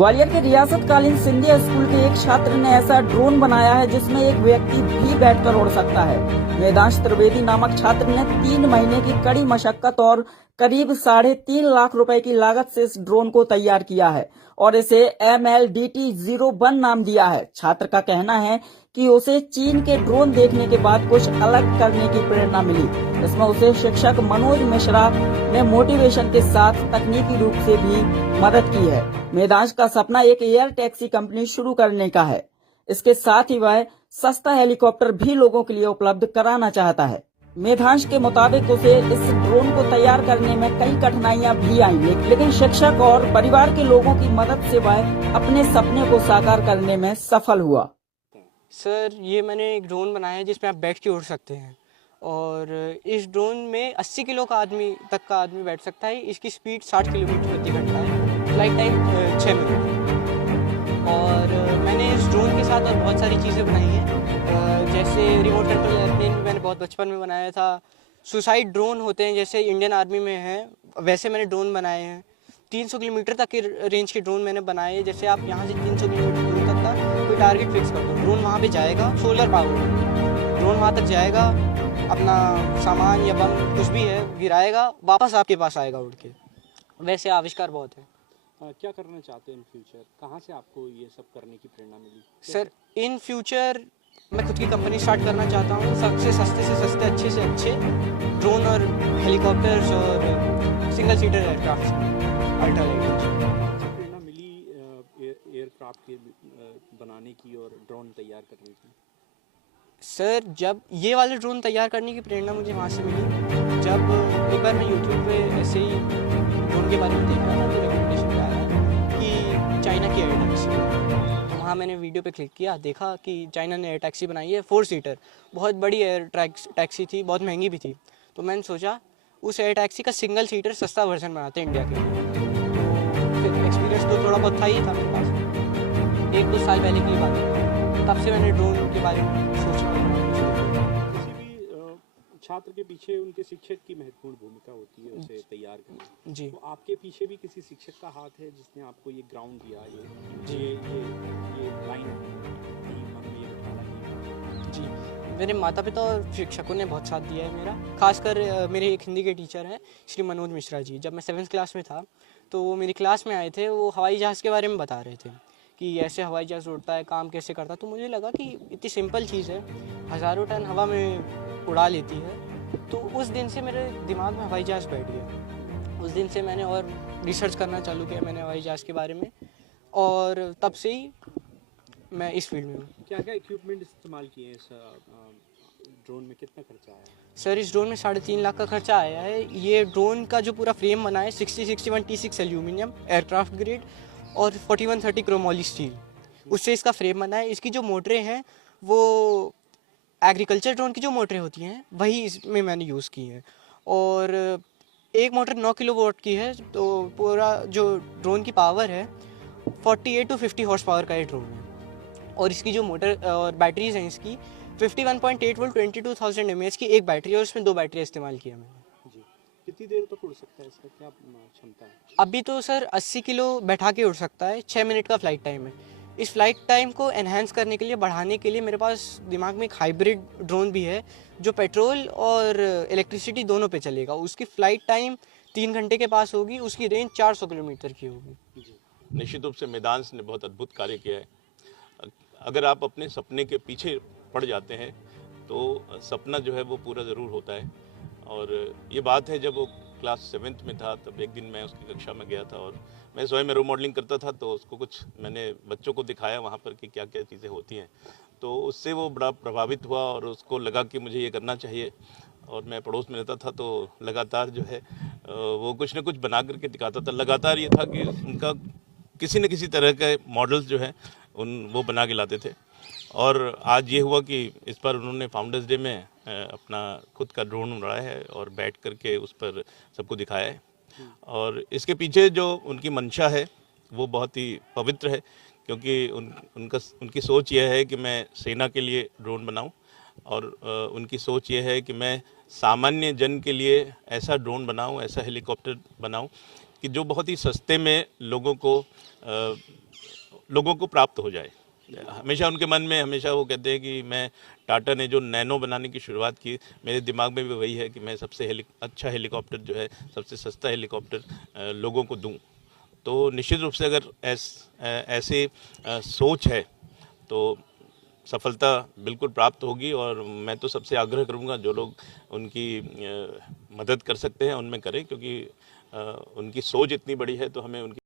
ग्वालियर के रियासतकालीन सिंधिया स्कूल के एक छात्र ने ऐसा ड्रोन बनाया है जिसमें एक व्यक्ति भी बैठकर उड़ सकता है। वेदांश त्रिवेदी नामक छात्र ने 3 महीने की कड़ी मशक्कत और करीब 3.5 लाख रुपए की लागत से इस ड्रोन को तैयार किया है और इसे MLDT-01 नाम दिया है। छात्र का कहना है कि उसे चीन के ड्रोन देखने के बाद कुछ अलग करने की प्रेरणा मिली। इसमें उसे शिक्षक मनोज मिश्रा ने मोटिवेशन के साथ तकनीकी रूप से भी मदद की है। वेदांश का सपना एक एयर टैक्सी कंपनी शुरू करने का है। इसके साथ ही वह सस्ता हेलीकॉप्टर भी लोगों के लिए उपलब्ध कराना चाहता है। वेदांश के मुताबिक उसे इस ड्रोन को तैयार करने में कई कठिनाइयां भी आई, लेकिन शिक्षक और परिवार के लोगों की मदद से वह अपने सपने को साकार करने में सफल हुआ। सर, ये मैंने एक ड्रोन बनाया है जिसमें आप बैठ के उड़ सकते हैं और इस ड्रोन में 80 किलो का आदमी बैठ सकता है। इसकी स्पीड 60 किलोमीटर प्रति घंटा है। Flight time 6 minute. और मैंने इस ड्रोन के साथ और बहुत सारी चीज़ें बनाई हैं, जैसे रिमोट कंट्रोल एयरप्लेन मैंने बहुत बचपन में बनाया था। सुसाइड ड्रोन होते हैं जैसे इंडियन आर्मी में हैं, वैसे मैंने ड्रोन बनाए हैं। 300 किलोमीटर तक के रेंज के ड्रोन मैंने बनाए हैं। जैसे आप यहाँ से 300 किलोमीटर दूर तक का कोई टारगेट फिक्स कर दो, ड्रोन वहाँ पे जाएगा, सोलर पावर ड्रोन वहाँ तक जाएगा, अपना सामान या बम कुछ भी है गिराएगा, वापस आपके पास आएगा उड़ के। वैसे आविष्कार बहुत है। क्या करना चाहते हैं इन फ्यूचर? कहाँ से आपको ये सब करने की प्रेरणा मिली? सर, इन फ्यूचर मैं खुद की कंपनी स्टार्ट करना चाहता हूँ। सबसे सस्ते से सस्ते, अच्छे से अच्छे ड्रोन और हेलीकॉप्टर्स और single seater aircraft ultra light. प्रेरणा मिली एयरक्राफ्ट के बनाने की और ड्रोन तैयार करने की? सर, जब ये वाले ड्रोन तैयार करने की प्रेरणा मुझे वहाँ से मिली, जब एक बार मैं यूट्यूब पे ऐसे ही ड्रोन के बारे में देख रहा था तो रिकमेंडेशन पे आया कि चाइना की एयर टैक्सी। तो वहाँ मैंने वीडियो पे क्लिक किया, देखा कि चाइना ने एयर टैक्सी बनाई है 4 सीटर। बहुत बड़ी एयर टैक्सी थी, बहुत महंगी भी थी। तो मैंने सोचा उस एयर टैक्सी का सिंगल सीटर सस्ता वर्जन बनाते हैं इंडिया के लिए। तो फिर एक्सपीरियंस तो थोड़ा बहुत था ही था मेरे पास। 1-2 साल पहले की बात है, तब से मैंने ड्रोन के बारे में सोचना। किसी भी छात्र के पीछे उनके शिक्षक की महत्वपूर्ण भूमिका होती है उसे तैयार करने जी। तो आपके पीछे भी किसी शिक्षक का हाथ है जिसने आपको ये ग्राउंड दिया, ये लाइन जी, मेरे माता पिता और शिक्षकों ने बहुत साथ दिया है मेरा। खासकर मेरे एक हिंदी के टीचर हैं श्री मनोज मिश्रा जी। जब मैं 7th क्लास में था तो वो मेरी क्लास में आए थे। वो हवाई जहाज़ के बारे में बता रहे थे कि ऐसे हवाई जहाज़ उड़ता है, काम कैसे करता है। तो मुझे लगा कि इतनी सिंपल चीज़ है, हज़ारों टन हवा में उड़ा लेती है। तो उस दिन से मेरे दिमाग में हवाई जहाज़ बैठ गया। उस दिन से मैंने और रिसर्च करना चालू किया मैंने हवाई जहाज़ के बारे में, और तब से ही मैं इस फील्ड में हूँ। क्या क्या इक्विपमेंट इस्तेमाल किए इस ड्रोन में? कितना खर्चा आया? सर, इस ड्रोन में 3.5 लाख का खर्चा आया है। ये ड्रोन का जो पूरा फ्रेम बना है 6061 T6 एल्यूमिनियम एयरक्राफ्ट ग्रेड और 4130 क्रोमोली स्टील, उससे इसका फ्रेम बना है। इसकी जो मोटरें हैं वो एग्रीकल्चर ड्रोन की जो मोटरें होती हैं वही इसमें मैंने यूज़ की हैं। और एक मोटर 9 किलोवाट की है। तो पूरा जो ड्रोन की पावर है 48 to 50 हॉर्स पावर का ये ड्रोन है। और इसकी जो मोटर और बैटरीज हैं इसकी 51.8 वोल्ट 22,000 mAh की एक बैटरी है और उसमें 2 बैटरी इस्तेमाल किया मैंने। जी, कितनी देर तक उड़ सकता है? इसका क्या क्षमता है? अभी तो सर 80 किलो बैठा के उड़ सकता है। 6 मिनट का फ्लाइट टाइम है। इस फ्लाइट टाइम को एनहांस करने के लिए, बढ़ाने के लिए मेरे पास दिमाग में एक हाइब्रिड ड्रोन भी है जो पेट्रोल और इलेक्ट्रिसिटी दोनों पे चलेगा। उसकी फ़्लाइट टाइम 3 घंटे के पास होगी, उसकी रेंज 400 किलोमीटर की होगी। निश्चित रूप से वेदांश ने बहुत अद्भुत कार्य किया है। अगर आप अपने सपने के पीछे पड़ जाते हैं तो सपना जो है वो पूरा ज़रूर होता है। और ये बात है, जब वो क्लास 7th में था तब एक दिन मैं उसकी कक्षा में गया था और मैं स्वयं में रोल मॉडलिंग करता था, तो उसको कुछ मैंने बच्चों को दिखाया वहाँ पर कि क्या क्या चीज़ें होती हैं। तो उससे वो बड़ा प्रभावित हुआ और उसको लगा कि मुझे ये करना चाहिए। और मैं पड़ोस में रहता था तो लगातार जो है वो कुछ ना कुछ बना करके दिखाता था। लगातार ये था कि उनका किसी न किसी तरह के मॉडल्स जो है वो बना के लाते थे। और आज ये हुआ कि इस पर उन्होंने फाउंडर्स डे में अपना खुद का ड्रोन उड़ाया है और बैठ करके उस पर सबको दिखाया है। और इसके पीछे जो उनकी मंशा है वो बहुत ही पवित्र है, क्योंकि उनकी सोच यह है कि मैं सेना के लिए ड्रोन बनाऊं और उनकी सोच ये है कि मैं सामान्य जन के लिए ऐसा ड्रोन बनाऊं, ऐसा हेलीकॉप्टर बनाऊं कि जो बहुत ही सस्ते में लोगों को लोगों को प्राप्त हो जाए। हमेशा उनके मन में हमेशा वो कहते हैं कि मैं टाटा ने जो नैनो बनाने की शुरुआत की, मेरे दिमाग में भी वही है कि मैं सबसे अच्छा हेलीकॉप्टर जो है, सबसे सस्ता हेलीकॉप्टर लोगों को दूं। तो निश्चित रूप से अगर ऐसे सोच है तो सफलता बिल्कुल प्राप्त होगी, और मैं तो सबसे आग्रह करूंगा जो लोग उनकी मदद कर सकते हैं उनमें करें, क्योंकि उनकी सोच इतनी बड़ी है तो हमें उनकी